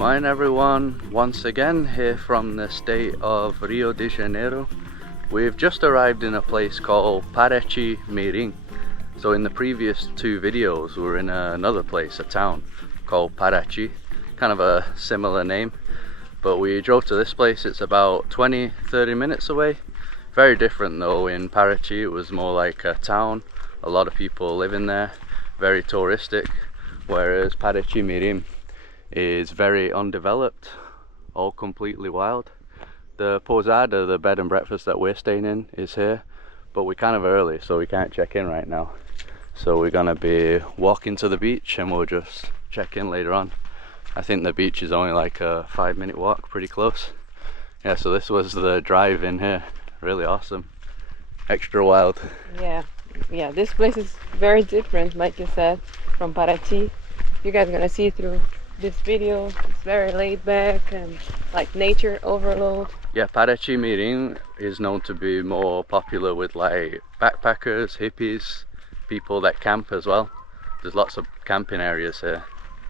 Morning everyone, once again here from the state of Rio de Janeiro. We've just arrived in a place called Paraty Mirim. So in the previous two videos we were in another place, a town called Paraty, kind of a similar name. But we drove to this place, it's about 20-30 minutes away. Very different though. In Paraty it was more like a town, a lot of people living there, very touristic, whereas Paraty Mirim is very undeveloped, all completely wild. The posada, the bed and breakfast that we're staying in, is here, but we're kind of early so we can't check in right now. So we're gonna be walking to the beach and we'll just check in later on. I think the beach is only like a 5-minute walk, pretty close. Yeah, so this was the drive in here. Really awesome, extra wild. Yeah, this place is very different, like you said, from Paraty. You guys are gonna see through this video. It's very laid back and like nature overload. Yeah, Paraty Mirim is known to be more popular with like backpackers, hippies, people that camp as well. There's lots of camping areas here.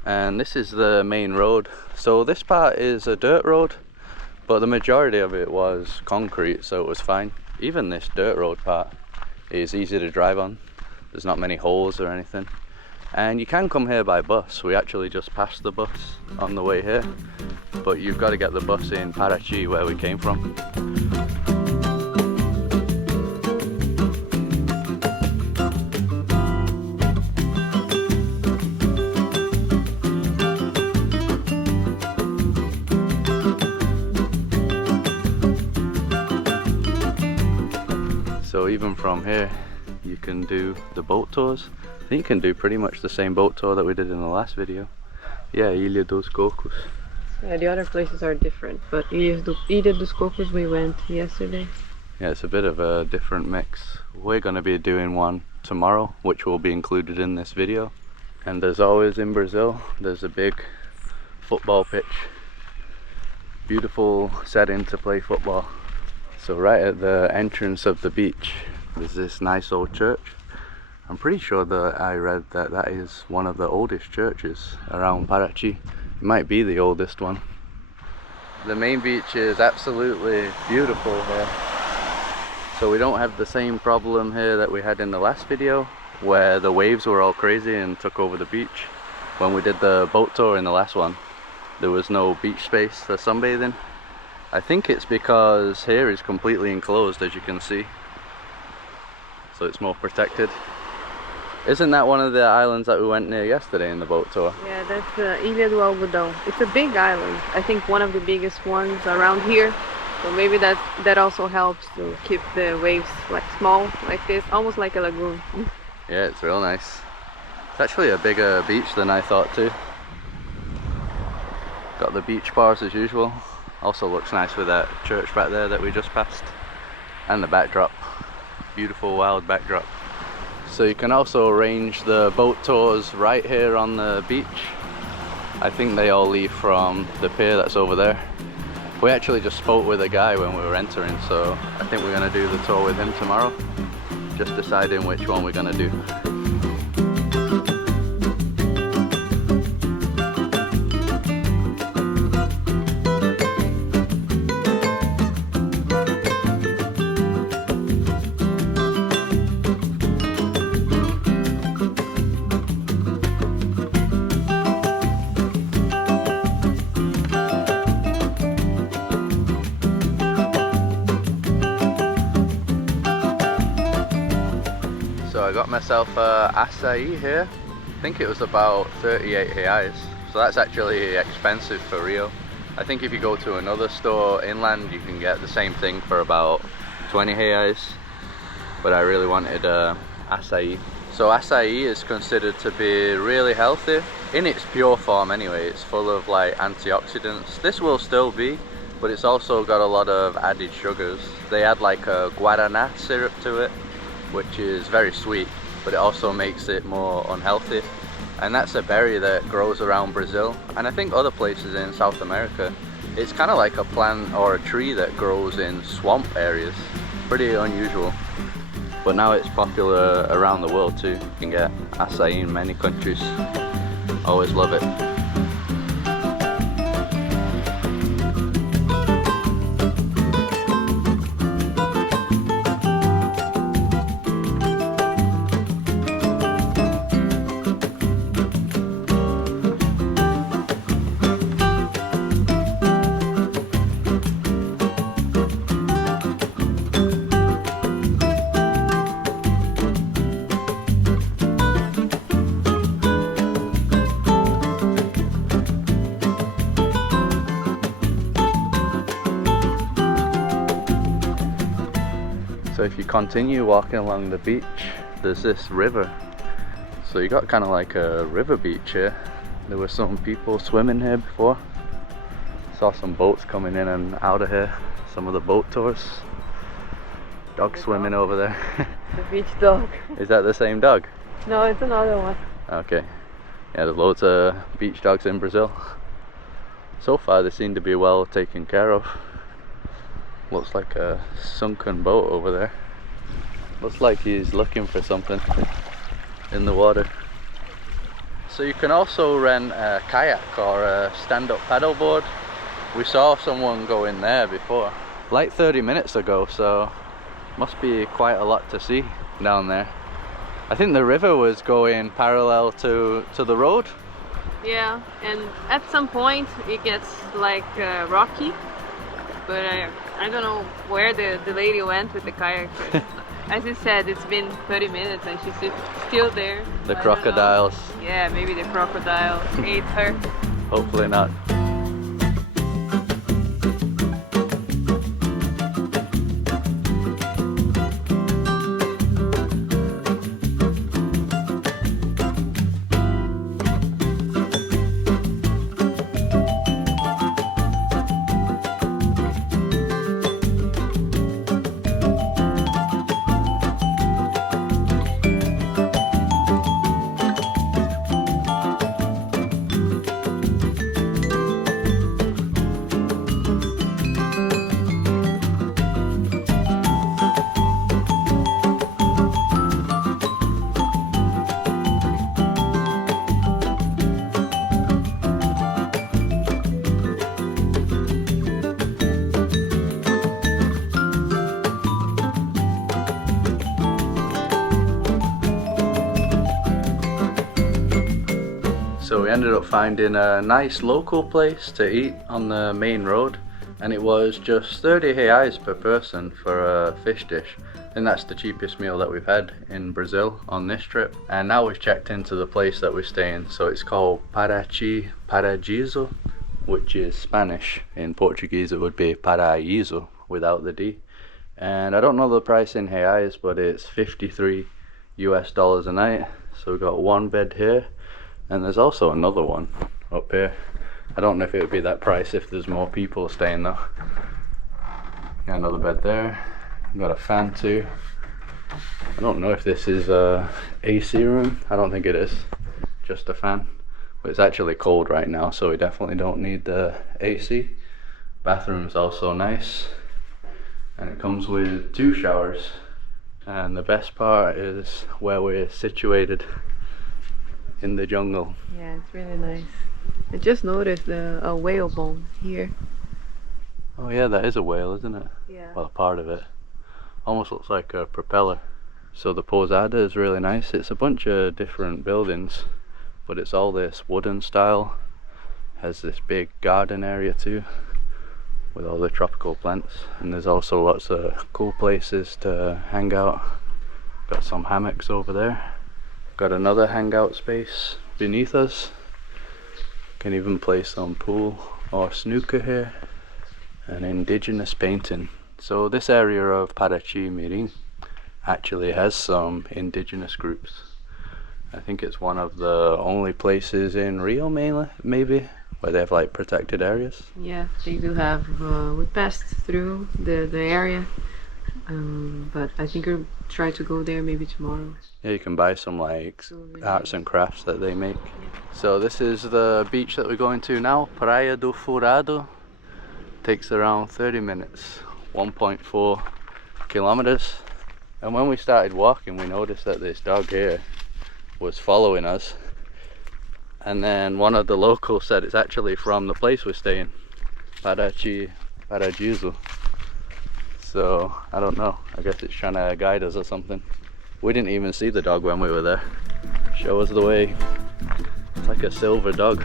And this is the main road. So this part is a dirt road, but the majority of it was concrete, so it was fine. Even this dirt road part is easy to drive on. There's not many holes or anything. And you can come here by bus. We actually just passed the bus on the way here, but you've got to get the bus in Paraty, where we came from. So even from here you can do the boat tours. I think you can do pretty much the same boat tour that we did in the last video. Yeah, Ilha dos Cocos. Yeah, the other places are different, but Ilha dos Cocos we went yesterday. Yeah, it's a bit of a different mix. We're going to be doing one tomorrow, which will be included in this video. And as always in Brazil, there's a big football pitch. Beautiful setting to play football. So right at the entrance of the beach, there's this nice old church. I'm pretty sure that I read that that is one of the oldest churches around Paraty. It might be the oldest one. The main beach is absolutely beautiful here. So we don't have the same problem here that we had in the last video, where the waves were all crazy and took over the beach. When we did the boat tour in the last one, there was no beach space for sunbathing. I think it's because here is completely enclosed, as you can see. So it's more protected. Isn't that one of the islands that we went near yesterday in the boat tour? Yeah, that's Ilha do Algodão. It's a big island. I think one of the biggest ones around here. So maybe that also helps to keep the waves like small, like this, almost like a lagoon. Yeah, it's real nice. It's actually a bigger beach than I thought too. Got the beach bars as usual. Also looks nice with that church back there that we just passed. And the backdrop. Beautiful wild backdrop. So you can also arrange the boat tours right here on the beach. I think they all leave from the pier that's over there. We actually just spoke with a guy when we were entering, so I think we're going to do the tour with him tomorrow. Just deciding which one we're going to do. So I got myself acai here. I think it was about 38 reais. So that's actually expensive for Rio. I think if you go to another store inland, you can get the same thing for about 20 reais. But I really wanted acai. So acai is considered to be really healthy. In its pure form anyway, it's full of like antioxidants. This will still be, but it's also got a lot of added sugars. They add like a guaraná syrup to it, which is very sweet, but it also makes it more unhealthy. And that's a berry that grows around Brazil, and I think other places in South America. It's kind of like a plant or a tree that grows in swamp areas. Pretty unusual. But now it's popular around the world too. You can get acai in many countries. Always love it. if you continue walking along the beach, there's this river. So you got kind of like a river beach here. There were some people swimming here before. Saw some boats coming in and out of here. Some of the boat tours. Dog swimming over there. The beach dog. Is that the same dog? No, it's another one. Okay. Yeah, there's loads of beach dogs in Brazil. So far they seem to be well taken care of. Looks like a sunken boat over there. Looks like he's looking for something in the water. So you can also rent a kayak or a stand-up paddleboard. We saw someone go in there before, like 30 minutes ago, so must be quite a lot to see down there. I think the river was going parallel to the road. Yeah, and at some point it gets like rocky, but I don't know where the lady went with the kayak. As you said, it's been 30 minutes and she's still there. The crocodiles. Yeah, maybe the crocodile ate her. Hopefully not. So we ended up finding a nice local place to eat on the main road, and it was just 30 reais per person for a fish dish. And that's the cheapest meal that we've had in Brazil on this trip. And now we've checked into the place that we're staying. So it's called Paraty Mirim, which is Spanish. In Portuguese it would be Paraíso without the D. And I don't know the price in reais, but it's $53 a night. So we've got one bed here. And there's also another one up here. I don't know if it would be that price if there's more people staying though. Got another bed there. Got a fan too. I don't know if this is a AC room. I don't think it is. Just a fan. But it's actually cold right now, so we definitely don't need the AC. Bathroom's also nice. And it comes with 2 showers. And the best part is where we're situated. In the jungle. Yeah, it's really nice. I just noticed a whale bone here. Oh yeah, that is a whale, isn't it? Yeah. Well, part of it. Almost looks like a propeller. So the posada is really nice. It's a bunch of different buildings, but it's all this wooden style. Has this big garden area too, with all the tropical plants. And there's also lots of cool places to hang out. Got some hammocks over there. Got another hangout space beneath us. Can even play some pool or snooker here. An indigenous painting. So this area of Paraty Mirim actually has some indigenous groups. I think it's one of the only places in Rio mainly, maybe, where they have like protected areas. Yeah, they do have. We passed through the area, but I think we'll try to go there maybe tomorrow. Yeah, you can buy some like arts and crafts that they make. So this is the beach that we're going to now, Praia do Furado. Takes around 30 minutes, 1.4 kilometers. And when we started walking, we noticed that this dog here was following us. And then one of the locals said it's actually from the place we're staying, Paraíso. So I don't know, I guess it's trying to guide us or something. We didn't even see the dog when we were there. Show us the way. It's like a silver dog.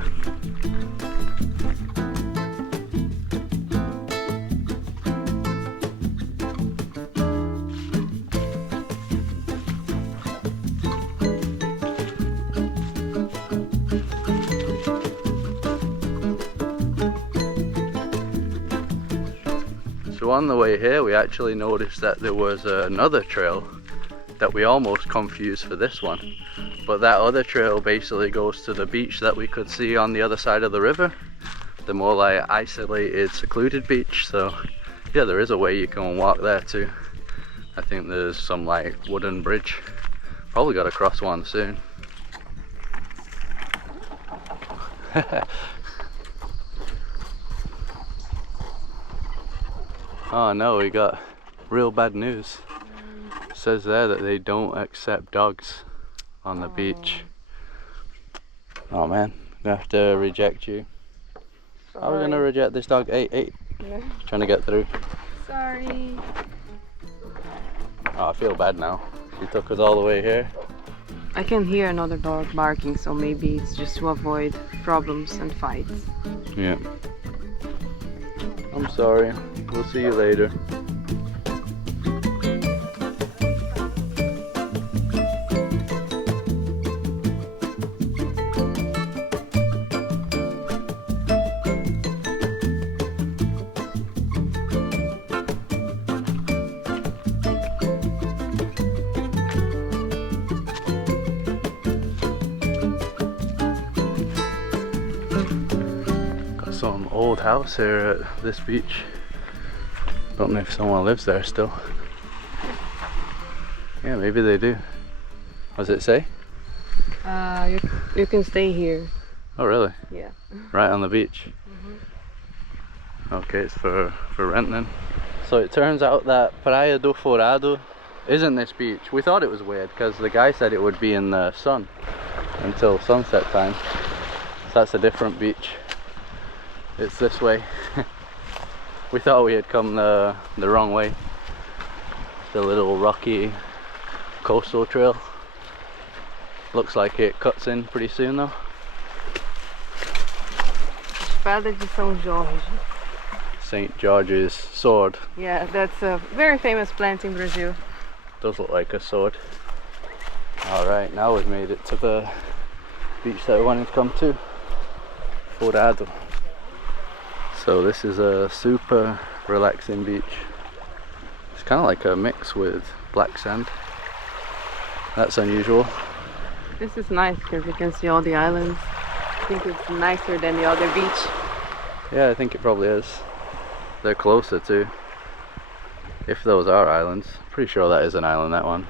So So on the way here we actually noticed that there was another trail that we almost confused for this one, but that other trail basically goes to the beach that we could see on the other side of the river, the more like isolated, secluded beach. So yeah, there is a way you can walk there too. I think there's some like wooden bridge, probably got to cross one soon. Oh no, we got real bad news. It says there that they don't accept dogs on the beach. Oh man, we have to reject you. How are we gonna reject this dog? Hey. No. Trying to get through. Sorry. Oh, I feel bad now. She took us all the way here. I can hear another dog barking, so maybe it's just to avoid problems and fights. Yeah. I'm sorry. We'll see you later. Some old house here at this beach. Don't know if someone lives there still. Yeah, maybe they do. What does it say? You can stay here. Oh really? Yeah. Right on the beach. Okay, it's for rent then. So it turns out that Praia do Forado isn't this beach. We thought it was weird because the guy said it would be in the sun until sunset time. So that's a different beach. It's this way. We thought we had come the wrong way. The little rocky coastal trail. Looks like it cuts in pretty soon though. Espada de São Jorge. St. George's sword. Yeah, that's a very famous plant in Brazil. Does look like a sword. Alright, now we've made it to the beach that we wanted to come to. Forado. So this is a super relaxing beach. It's kind of like a mix with black sand. That's unusual. This is nice because you can see all the islands. I think it's nicer than the other beach. Yeah, I think it probably is. They're closer too. If those are islands. Pretty sure that is an island, that one.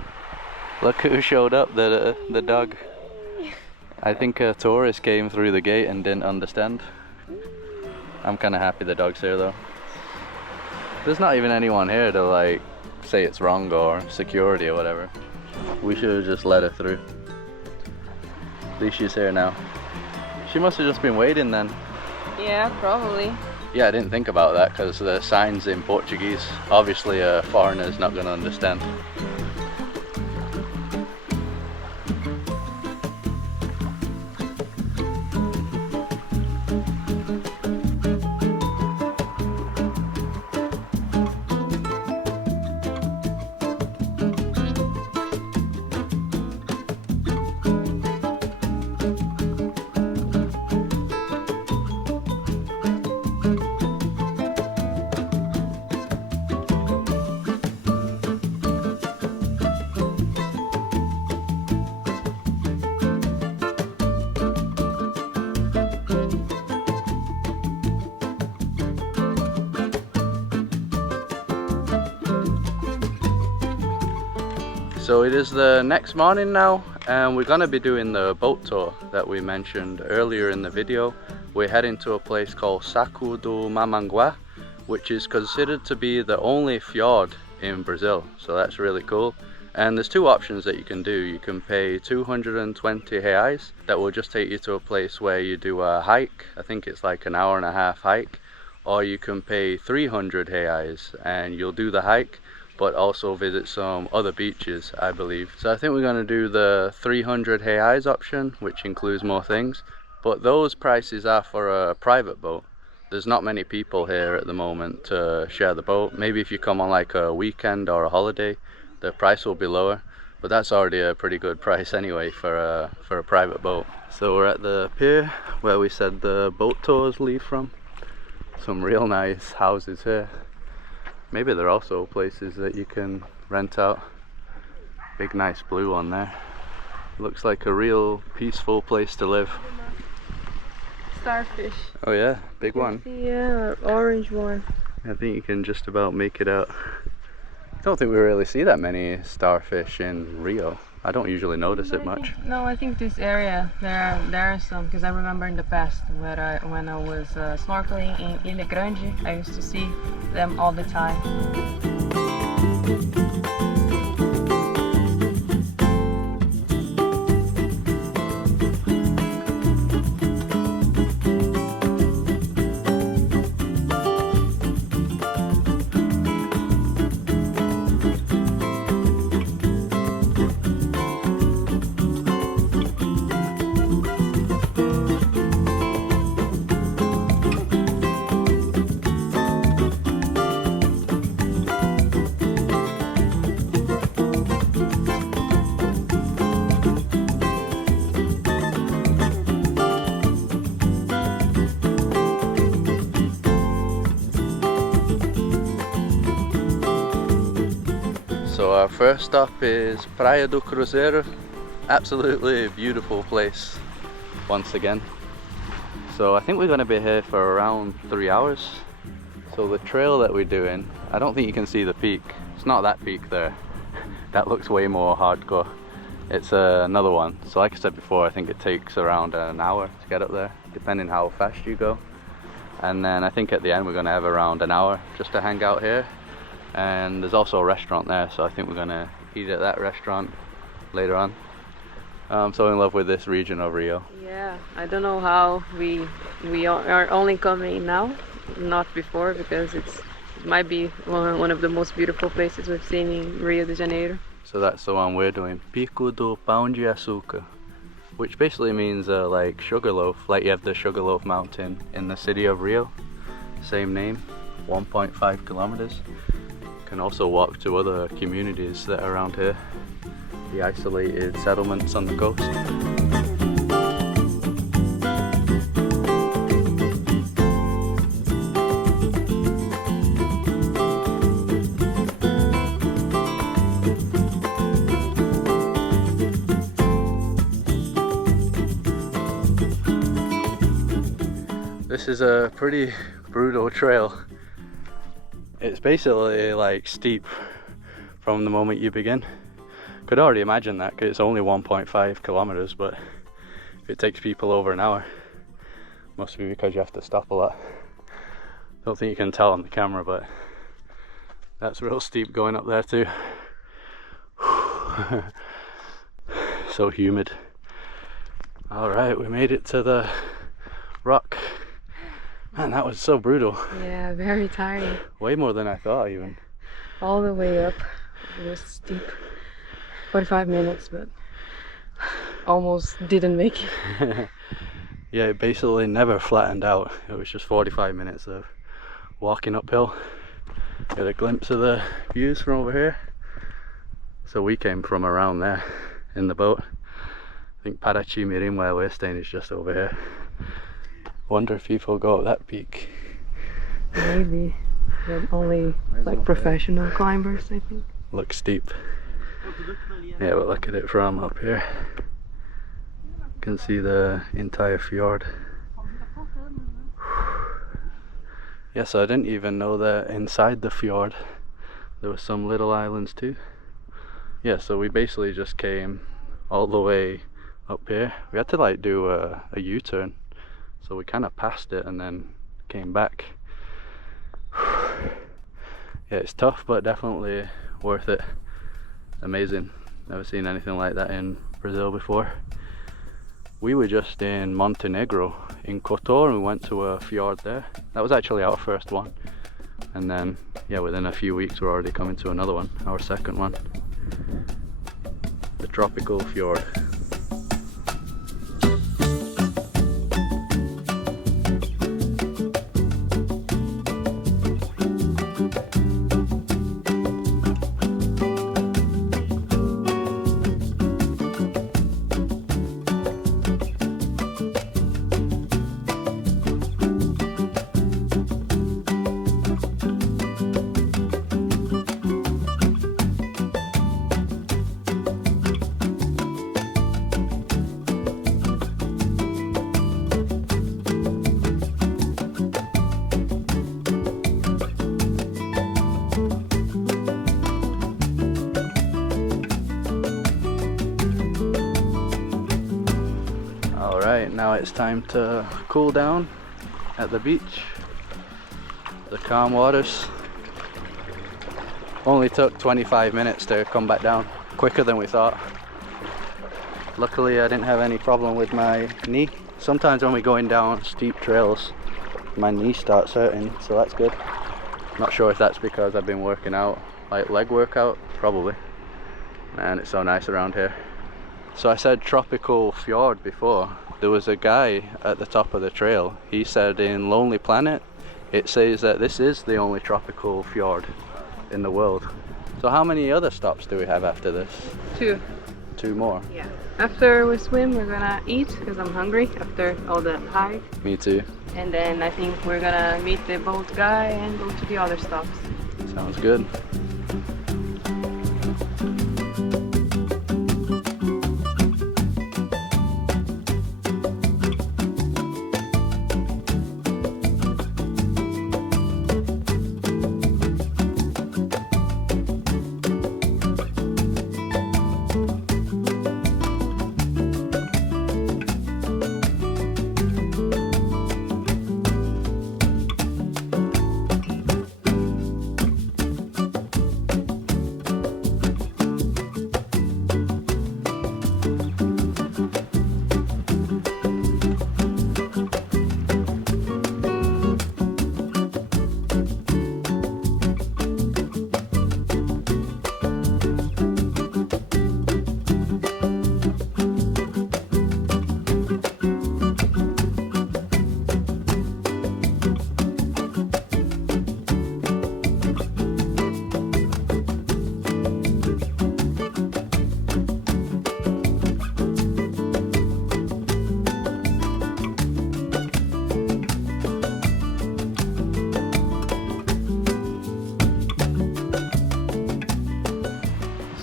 Look who showed up, the dog. I think a tourist came through the gate and didn't understand. I'm kind of happy the dog's here though. There's not even anyone here to like say it's wrong or security or whatever. We should have just let her through. At least she's here now. She must have just been waiting then. Yeah, probably. Yeah, I didn't think about that because the sign's in Portuguese. Obviously a foreigner's not going to understand. So it is the next morning now and we're gonna be doing the boat tour that we mentioned earlier in the video. We're heading to a place called Saco do Mamanguá, which is considered to be the only fjord in Brazil, so that's really cool. And there's two options that you can do. You can pay 220 reais, that will just take you to a place where you do a hike. I think it's like an hour-and-a-half hike. Or you can pay 300 reais and you'll do the hike but also visit some other beaches, I believe. So I think we're going to do the 300 reais option, which includes more things, but those prices are for a private boat. There's not many people here at the moment to share the boat. Maybe if you come on like a weekend or a holiday, the price will be lower, but that's already a pretty good price anyway for a private boat. So we're at the pier where we said the boat tours leave from. Some real nice houses here. Maybe there are also places that you can rent out. Big nice blue one there. Looks like a real peaceful place to live. Starfish. Oh yeah, big one. Yeah, orange one. I think you can just about make it out. I don't think we really see that many starfish in Rio. I don't usually notice it much. I think this area there are some, because I remember in the past when I was snorkeling in Ilha Grande, I used to see them all the time. So our first stop is Praia do Cruzeiro. Absolutely beautiful place once again. So I think we're going to be here for around 3 hours. So the trail that we're doing, I don't think you can see the peak. It's not that peak there. That looks way more hardcore. It's another one. So like I said before, I think it takes around an hour to get up there, depending how fast you go. And then I think at the end we're going to have around an hour just to hang out here. And there's also a restaurant there, so I think we're gonna eat at that restaurant later on. I'm so in love with this region of Rio. Yeah, I don't know how we are only coming now, not before, because it might be one of the most beautiful places we've seen in Rio de Janeiro. So that's the one we're doing, Pico do Pão de Açúcar, which basically means like sugar loaf, like you have the Sugar Loaf Mountain in the city of Rio, same name, 1.5 kilometers. Can also walk to other communities that are around here, the isolated settlements on the coast. This is a pretty brutal trail. It's basically like steep from the moment you begin. Could already imagine that because it's only 1.5 kilometers, but if it takes people over an hour, must be because you have to stop a lot. Don't think you can tell on the camera, but that's real steep going up there too. So humid. Alright, we made it to the rock. Man, that was so brutal. Yeah, very tiring. Way more than I thought even. All the way up. It was steep. 45 minutes, but almost didn't make it. Yeah, it basically never flattened out. It was just 45 minutes of walking uphill. Get a glimpse of the views from over here. So we came from around there in the boat. I think Paraty Mirim, where we're staying, is just over here. Wonder if people go up that peak. Maybe. But only like professional climbers, I think. Looks steep. Yeah, but look at it from up here. You can see the entire fjord. Yeah, so I didn't even know that inside the fjord there were some little islands too. Yeah, so we basically just came all the way up here. We had to like do a U-turn. So we kind of passed it and then came back. Yeah, it's tough, but definitely worth it. Amazing. Never seen anything like that in Brazil before. We were just in Montenegro, in Kotor, and we went to a fjord there. That was actually our first one. And then, yeah, within a few weeks we're already coming to another one, our second one. The tropical fjord. Alright, now it's time to cool down at the beach. The calm waters. Only took 25 minutes to come back down, quicker than we thought. Luckily I didn't have any problem with my knee. Sometimes when we're going down steep trails, my knee starts hurting, so that's good. Not sure if that's because I've been working out, like leg workout, probably. Man, it's so nice around here. So I said tropical fjord before. There was a guy at the top of the trail. He said in Lonely Planet, it says that this is the only tropical fjord in the world. So how many other stops do we have after this? 2. 2 more? Yeah. After we swim, we're gonna eat because I'm hungry after all the hike. Me too. And then I think we're gonna meet the boat guy and go to the other stops. Sounds good.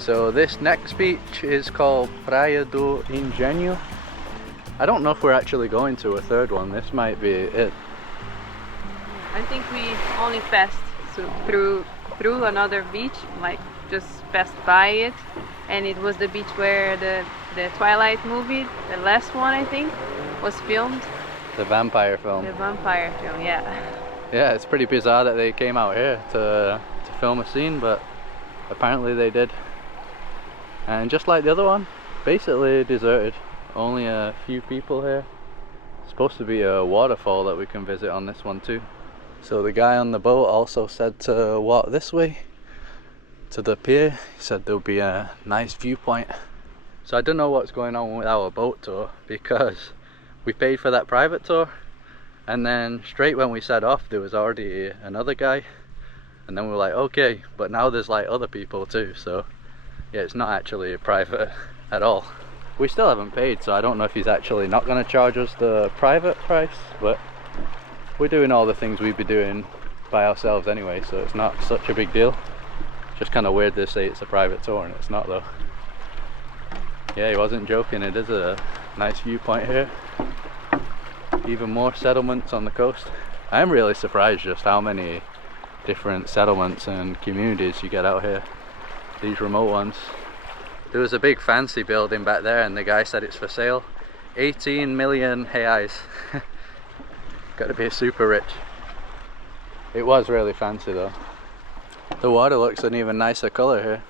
So this next beach is called Praia do Engenho. I don't know if we're actually going to a third one. This might be it. I think we only passed through another beach, like just passed by it, and it was the beach where the Twilight movie, the last one I think, was filmed. The vampire film. The vampire film, yeah. Yeah, it's pretty bizarre that they came out here to film a scene, but apparently they did. And just like the other one, basically deserted. Only a few people here. It's supposed to be a waterfall that we can visit on this one too. So the guy on the boat also said to walk this way to the pier. He said there'll be a nice viewpoint. So I don't know what's going on with our boat tour, because we paid for that private tour, and then straight when we set off there was already another guy, and then we were like, okay, but now there's like other people too, so yeah, it's not actually private at all. We still haven't paid, so I don't know if he's actually not going to charge us the private price, but we're doing all the things we'd be doing by ourselves anyway, so it's not such a big deal. Just kind of weird to say it's a private tour and it's not though. Yeah, he wasn't joking, it is a nice viewpoint here. Even more settlements on the coast. I am really surprised just how many different settlements and communities you get out here. These remote ones. There was a big fancy building back there and the guy said it's for sale. 18 million reais. Got to be super rich. It was really fancy though. The water looks an even nicer color here.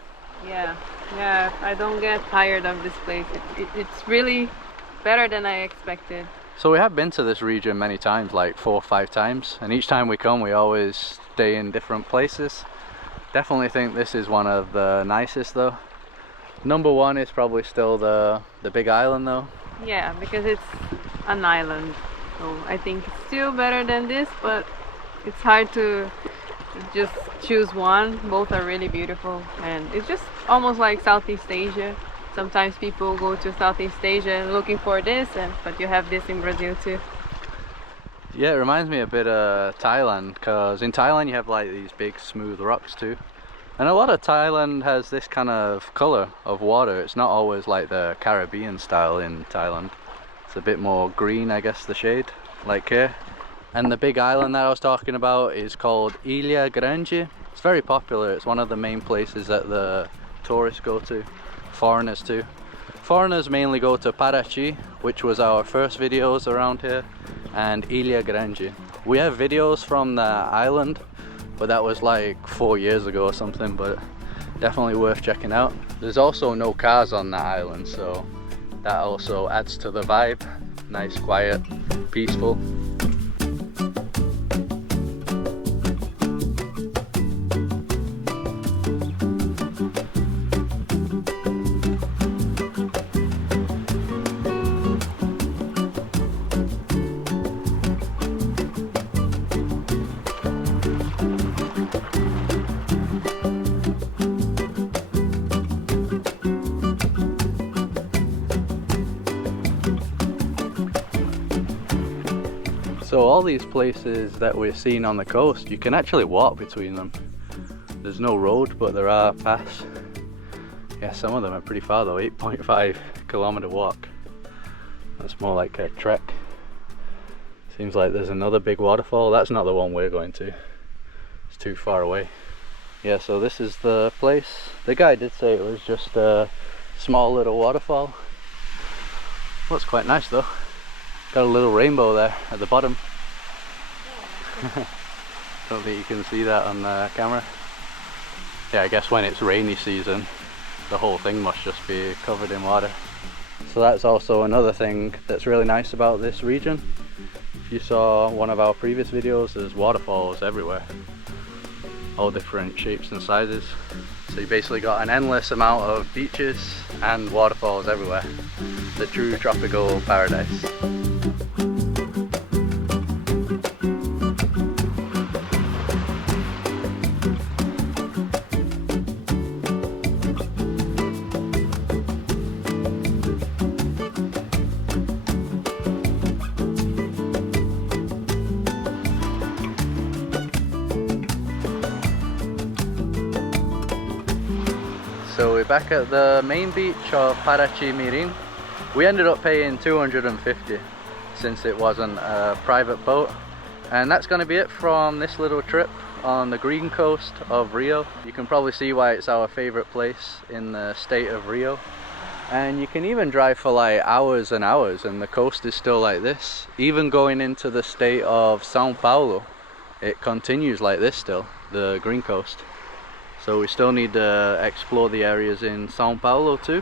Yeah, I don't get tired of this place. It's really better than I expected. So we have been to this region many times, like 4 or 5 times, and each time we come we always stay in different places. Definitely think this is one of the nicest though. Number 1 is probably still the big island though. Yeah, because it's an island, so I think it's still better than this, but it's hard to just choose one. Both are really beautiful, and it's just almost like Southeast Asia. Sometimes people go to Southeast Asia looking for this, but you have this in Brazil too. Yeah, it reminds me a bit of Thailand, because in Thailand you have like these big smooth rocks too. And a lot of Thailand has this kind of colour of water. It's not always like the Caribbean style in Thailand. It's a bit more green, I guess, the shade, like here. And the big island that I was talking about is called Ilha Grande. It's very popular. It's one of the main places that the tourists go to, foreigners too. Foreigners mainly go to Paraty, which was our first videos around here, and Ilha Grande. We have videos from the island, but that was like 4 years ago or something, but definitely worth checking out. There's also no cars on that island, so that also adds to the vibe. Nice, quiet, peaceful. So all these places that we're seeing on the coast, you can actually walk between them. There's no road, but there are paths. Yeah, some of them are pretty far though, 8.5 kilometer walk. That's more like a trek. Seems like there's another big waterfall. That's not the one we're going to. It's too far away. Yeah, so this is the place. The guy did say it was just a small little waterfall. Looks quite nice though. Got a little rainbow there at the bottom. Don't think you can see that on the camera. Yeah, I guess when it's rainy season, the whole thing must just be covered in water. So that's also another thing that's really nice about this region. If you saw one of our previous videos, there's waterfalls everywhere. All different shapes and sizes. So you basically got an endless amount of beaches and waterfalls everywhere. The true tropical paradise. So we're back at the main beach of Paraty Mirim. We ended up paying 250 since it wasn't a private boat. And that's going to be it from this little trip on the green coast of Rio. You can probably see why it's our favorite place in the state of Rio. And you can even drive for like hours and hours and the coast is still like this. Even going into the state of São Paulo, it continues like this still, the green coast. So we still need to explore the areas in São Paulo too.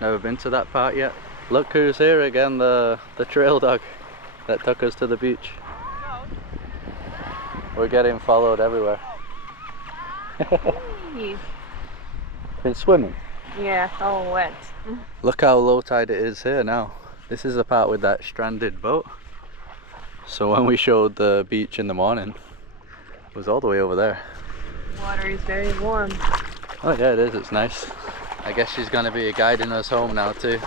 Never been to that part yet. Look who's here again, the trail dog that took us to the beach. We're getting followed everywhere. Been swimming? Yeah, it's all wet. Look how low tide it is here now. This is the part with that stranded boat. So when we showed the beach in the morning, it was all the way over there. Water is very warm. Oh yeah, it is, it's nice. I guess she's gonna be guiding us home now too.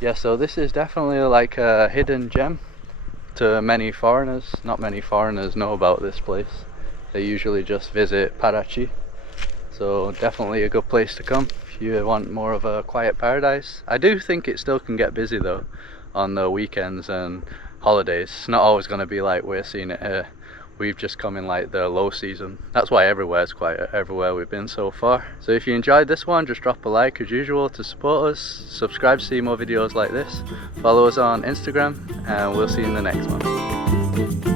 Yeah, so this is definitely like a hidden gem to many foreigners. Not many foreigners know about this place. They usually just visit Paraty. So definitely a good place to come if you want more of a quiet paradise. I do think it still can get busy though on the weekends and holidays. It's not always gonna be like we're seeing it here. We've just come in like the low season. That's why everywhere's quiet, everywhere we've been so far. So if you enjoyed this one, just drop a like as usual to support us. Subscribe to see more videos like this. Follow us on Instagram and we'll see you in the next one.